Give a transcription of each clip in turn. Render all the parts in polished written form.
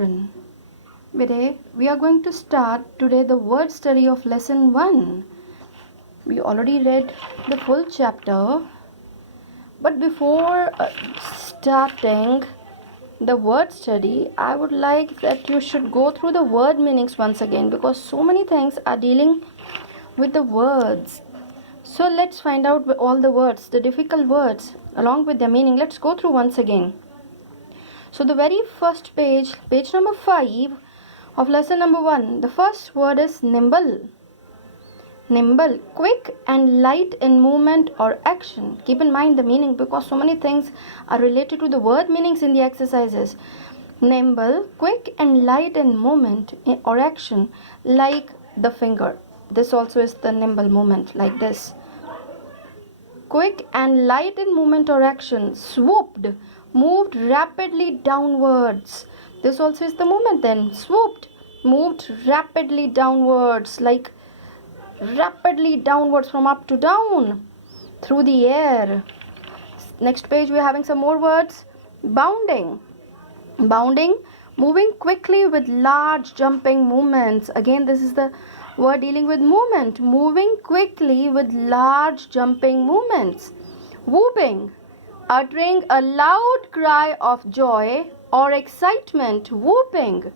children. Today we are going to start today the word study of lesson 1. We already read the full chapter, but before starting the word study, I would like that you should go through the word meanings once again, because so many things are dealing with the words. So let's find out all the words, the difficult words along with their meaning. Let's go through once again. So the very first page, page number 5 of lesson number 1, the first word is nimble. Nimble, quick and light in movement or action. Keep in mind the meaning, because so many things are related to the word meanings in the exercises. Nimble, quick and light in movement or action, like the finger. This also is the nimble movement, like this. Quick and light in movement or action. Swooped, moved rapidly downwards. This also is the movement then. Swooped, moved rapidly downwards, like rapidly downwards from up to down through the air. Next page we are having some more words. Bounding. Bounding, moving quickly with large jumping movements. Again, this is the word dealing with movement. Moving quickly with large jumping movements. Whooping, uttering a loud cry of joy or excitement. Whooping,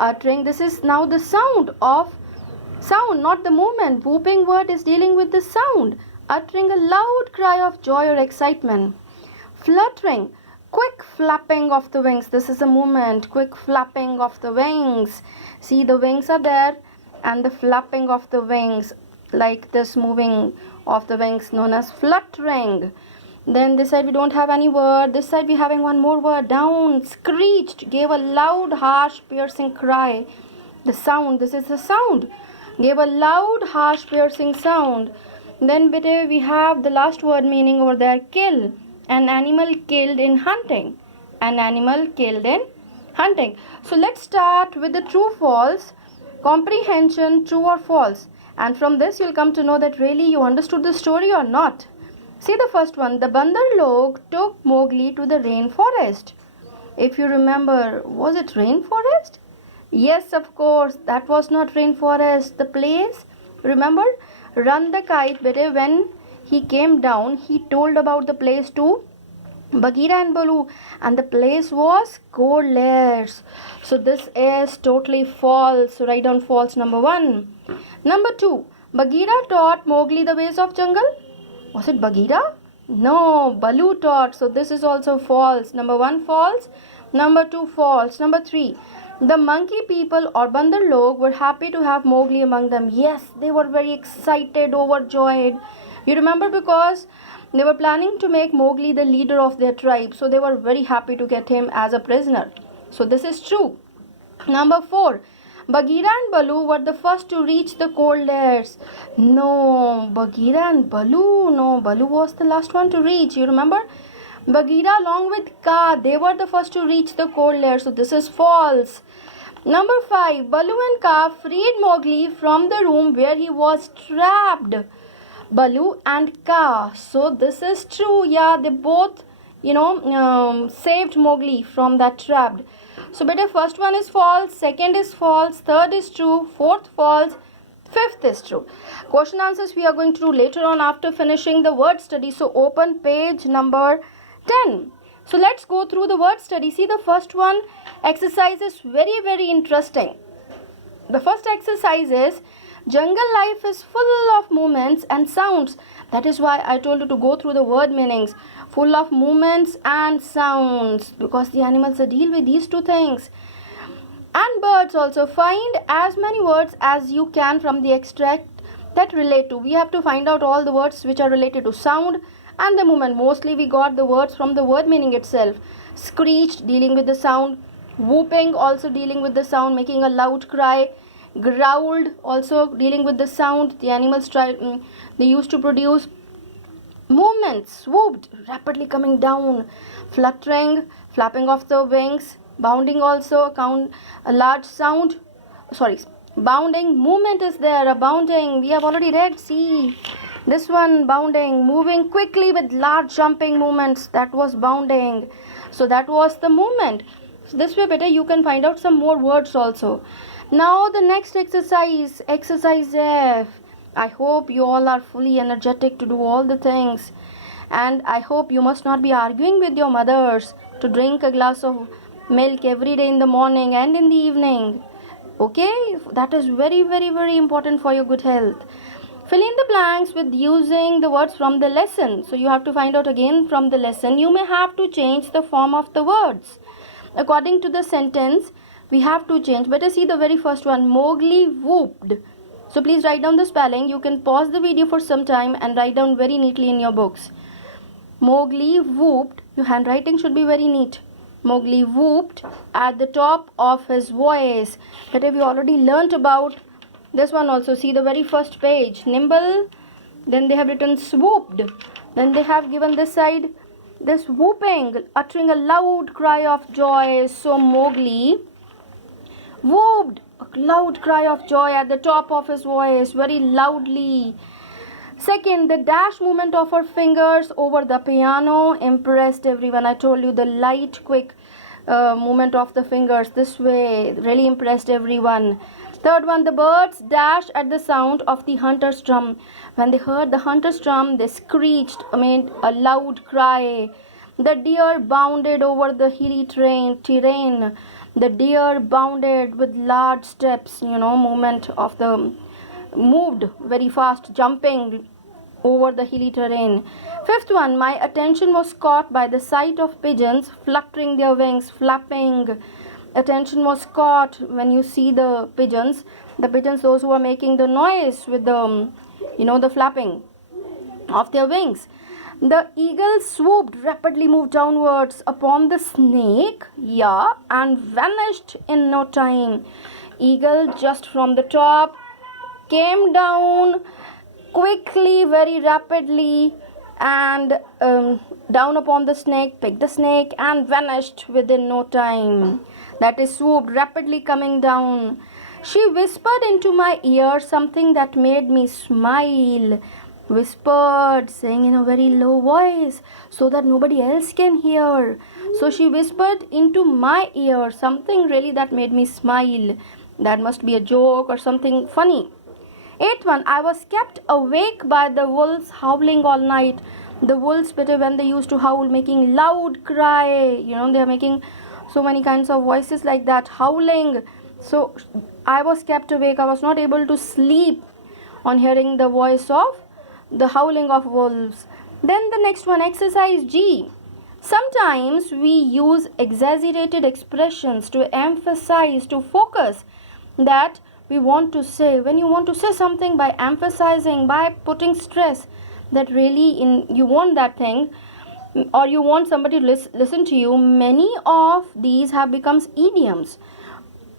uttering, this is now the sound, not the movement. Whooping word is dealing with the sound, uttering a loud cry of joy or excitement. Fluttering, quick flapping of the wings. This is a movement, quick flapping of the wings. See, the wings are there and the flapping of the wings, like this moving of the wings, known as fluttering. Then this side we don't have any word. This side we're having one more word. Down, screeched, gave a loud, harsh, piercing cry. The sound, this is the sound. Gave a loud, harsh, piercing sound. Then we have the last word meaning over there. Kill, an animal killed in hunting. An animal killed in hunting. So let's start with the true false. Comprehension, true or false. And from this you'll come to know that really you understood the story or not. See the first one. The Bandar Log took Mowgli to the rainforest. If you remember, was it rainforest? Yes, of course. That was not rainforest. The place, remember? Run the Kite, when he came down, he told about the place to Bagheera and Baloo, and the place was Cold Lairs. So this is totally false. So write down false number 1. Number 2. Bagheera taught Mowgli the ways of jungle. Was it Bagheera? No, Baloo taught. So this is also false. Number 1 false. Number 2 false. Number 3. The monkey people or Bandar Log were happy to have Mowgli among them. Yes, they were very excited, overjoyed. You remember, because they were planning to make Mowgli the leader of their tribe. So they were very happy to get him as a prisoner. So this is true. Number 4. Bagheera and Baloo were the first to reach the Cold Lairs. No, Bagheera and Baloo. No, Baloo was the last one to reach. You remember? Bagheera along with Kaa, they were the first to reach the Cold Lair. So this is false. Number 5. Baloo and Kaa freed Mowgli from the room where he was trapped. Baloo and Kaa. So this is true. Yeah, they both, saved Mowgli from that trapped. So first one is false, second is false, third is true, fourth false, fifth is true. Question answers we are going to do later on after finishing the word study. So open page number 10. So let's go through the word study. See, the first one exercise is very, very interesting. The first exercise is jungle life is full of movements and sounds. That is why I told you to go through the word meanings. Full of movements and sounds, because the animals deal with these two things. And birds also. Find as many words as you can from the extract that relate to. We have to find out all the words which are related to sound and the movement. Mostly we got the words from the word meaning itself. Screeched, dealing with the sound. Whooping, also dealing with the sound, making a loud cry. Growled, also dealing with the sound the animals they used to produce. Movements, swooped, rapidly coming down. Fluttering, flapping of the wings. Bounding, also count a large sound. Bounding, movement is there. A bounding, we have already read. See, this one, bounding, moving quickly with large jumping movements. That was bounding. So that was the movement. So this way better you can find out some more words also. Now the next exercise, exercise F. I hope you all are fully energetic to do all the things, and I hope you must not be arguing with your mothers to drink a glass of milk every day in the morning and in the evening. Okay, that is very very important for your good health. Fill in the blanks with using the words from the lesson. So you have to find out again from the lesson. You may have to change the form of the words according to the sentence. We have to change. Better see the very first one, Mowgli whooped. So please write down the spelling. You can pause the video for some time and write down very neatly in your books. Mowgli whooped. Your handwriting should be very neat. Mowgli whooped at the top of his voice. But have you already learnt about this one also? See the very first page, nimble, then they have written swooped, then they have given this side this whooping, uttering a loud cry of joy. So Mowgli whooped, a loud cry of joy at the top of his voice, very loudly. Second, the dash movement of her fingers over the piano impressed everyone. I told you the light, quick movement of the fingers this way really impressed everyone. Third one, the birds dashed at the sound of the hunter's drum. When they heard the hunter's drum, they screeched, made a loud cry. The deer bounded over the hilly terrain. The deer bounded with large steps, movement of the moved very fast, jumping over the hilly terrain. Fifth one, my attention was caught by the sight of pigeons fluttering their wings, flapping. Attention was caught when you see the pigeons, those who are making the noise with the flapping of their wings. The eagle swooped, rapidly moved downwards upon the snake, and vanished in no time. Eagle just from the top came down quickly, very rapidly, and down upon the snake, picked the snake, and vanished within no time. That is swooped, rapidly coming down. She whispered into my ear something that made me smile. Whispered, saying in a very low voice so that nobody else can hear. So she whispered into my ear something really that made me smile. That must be a joke or something funny. Eighth one, I was kept awake by the wolves howling all night. The wolves, when they used to howl, making loud cry, they are making so many kinds of voices like that, howling. So I was kept awake. I was not able to sleep on hearing the voice of the howling of wolves. Then the next one, exercise G. Sometimes we use exaggerated expressions to emphasize, to focus that we want to say. When you want to say something by emphasizing, by putting stress that really you want that thing, or you want somebody to listen to you, many of these have become idioms.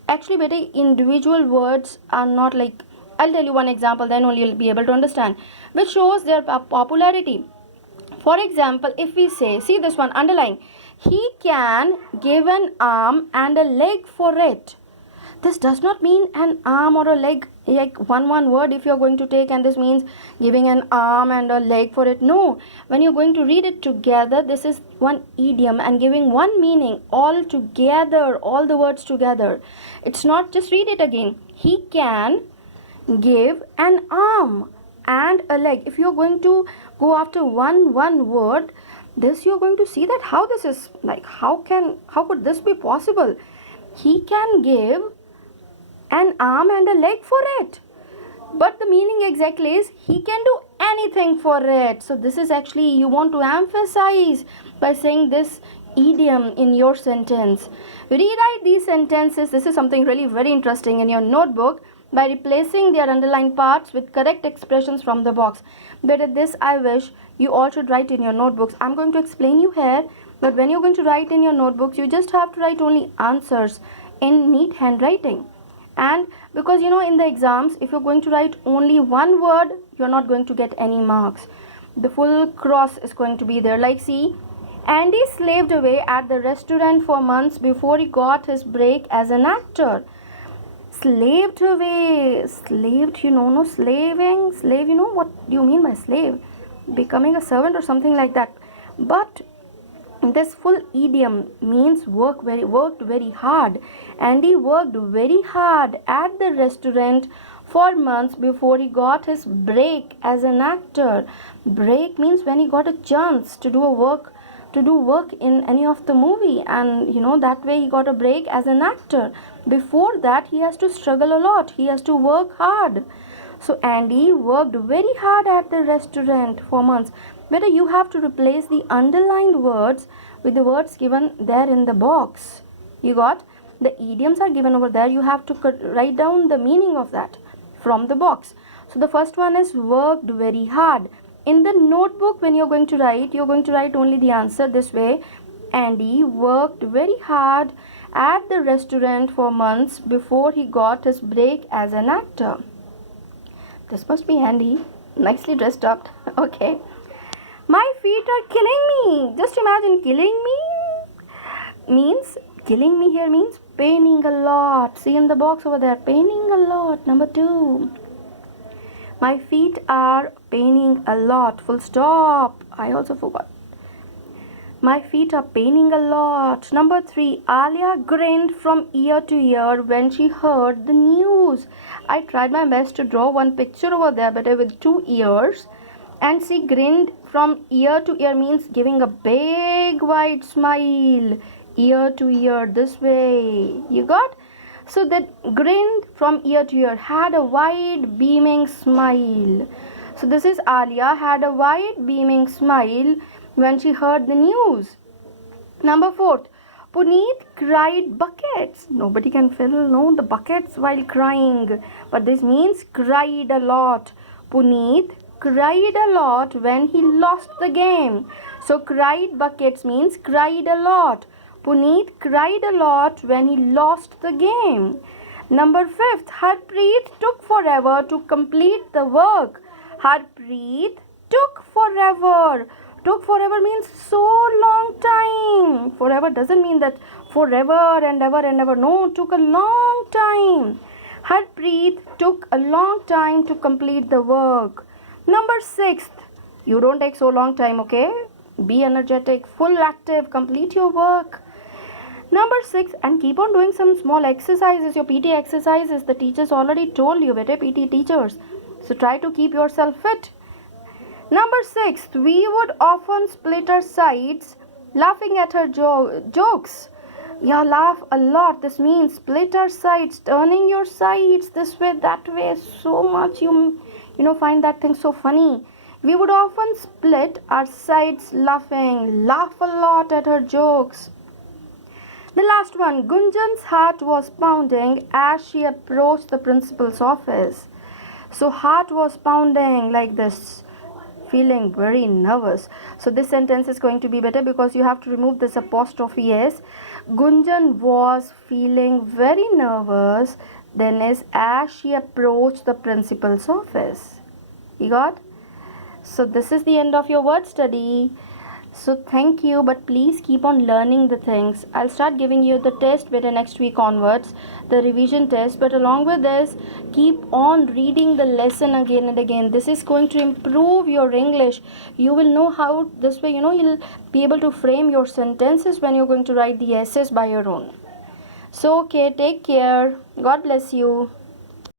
Actually, better individual words are not like, I'll tell you one example, then only you'll be able to understand, which shows their popularity. For example, if we say, see this one, underline, he can give an arm and a leg for it. This does not mean an arm or a leg, like one word if you're going to take, and this means giving an arm and a leg for it. No, when you're going to read it together, this is one idiom and giving one meaning all together, all the words together. It's not just read it again. He can give an arm and a leg. If you're going to go after one word, this you're going to see that how this is like, how could this be possible? He can give an arm and a leg for it, but the meaning exactly is he can do anything for it. So this is actually, you want to emphasize by saying this idiom in your sentence. Rewrite these sentences. This is something really very interesting in your notebook, by replacing their underlined parts with correct expressions from the box. But this I wish you all should write in your notebooks. I'm going to explain you here, but when you're going to write in your notebooks, you just have to write only answers in neat handwriting. And because in the exams, if you're going to write only one word, you're not going to get any marks. The full cross is going to be there. Like, see, Andy slaved away at the restaurant for months before he got his break as an actor. Slaved away, slaved, no slaving, slave, what do you mean by slave? Becoming a servant or something like that. But This full idiom means worked very hard. Andy worked very hard at the restaurant for months before he got his break as an actor. Break means when he got a chance to do work in any of the movie, and that way he got a break as an actor. Before that he has to struggle a lot, he has to work hard. So Andy worked very hard at the restaurant for months. Whether you have to replace the underlined words with the words given there in the box. You got? The idioms are given over there. You have to write down the meaning of that from the box. So the first one is worked very hard. In the notebook, when you're going to write only the answer this way. Andy worked very hard at the restaurant for months before he got his break as an actor. This must be Andy, nicely dressed up. Okay. My feet are killing me. Just imagine, killing me means, killing me here means paining a lot. See in the box over there, paining a lot. Number 2. My feet are paining a lot. Full stop. I also forgot. My feet are paining a lot. Number 3. Alia grinned from ear to ear when she heard the news. I tried my best to draw one picture over there, but with 2 ears. And she grinned from ear to ear means giving a big wide smile. Ear to ear, this way. You got? So that grinned from ear to ear, had a wide beaming smile. So this is Alia, had a wide beaming smile when she heard the news. Number 4. Puneet cried buckets. Nobody can fill the buckets while crying. But this means cried a lot. Puneet cried a lot when he lost the game. So cried buckets means cried a lot. Puneet cried a lot when he lost the game. Number 5. Harpreet took forever to complete the work. Harpreet took forever. Took forever means so long time. Forever doesn't mean that forever and ever. No, took a long time. Harpreet took a long time to complete the work. Number 6. You don't take so long time, okay? Be energetic, full active, complete your work. Number 6, and keep on doing some small exercises, your PT exercises. The teachers already told you, bete, PT teachers. So try to keep yourself fit. Number 6, we would often split our sides laughing at her jokes. Yeah, laugh a lot. This means split our sides, turning your sides this way, that way, so much. You find that thing so funny. We would often split our sides laughing, laugh a lot at her jokes. The last one, Gunjan's heart was pounding as she approached the principal's office. So heart was pounding like this, feeling very nervous. So this sentence is going to be better because you have to remove this apostrophe s. Gunjan was feeling very nervous then is as she approached the principal's office. You got? So this is the end of your word study. So thank you, but please keep on learning the things. I'll start giving you the test better next week onwards, the revision test, but along with this, keep on reading the lesson again and again. This is going to improve your English. You will know how, this way, you'll be able to frame your sentences when you're going to write the essays by your own. So okay, take care. God bless you.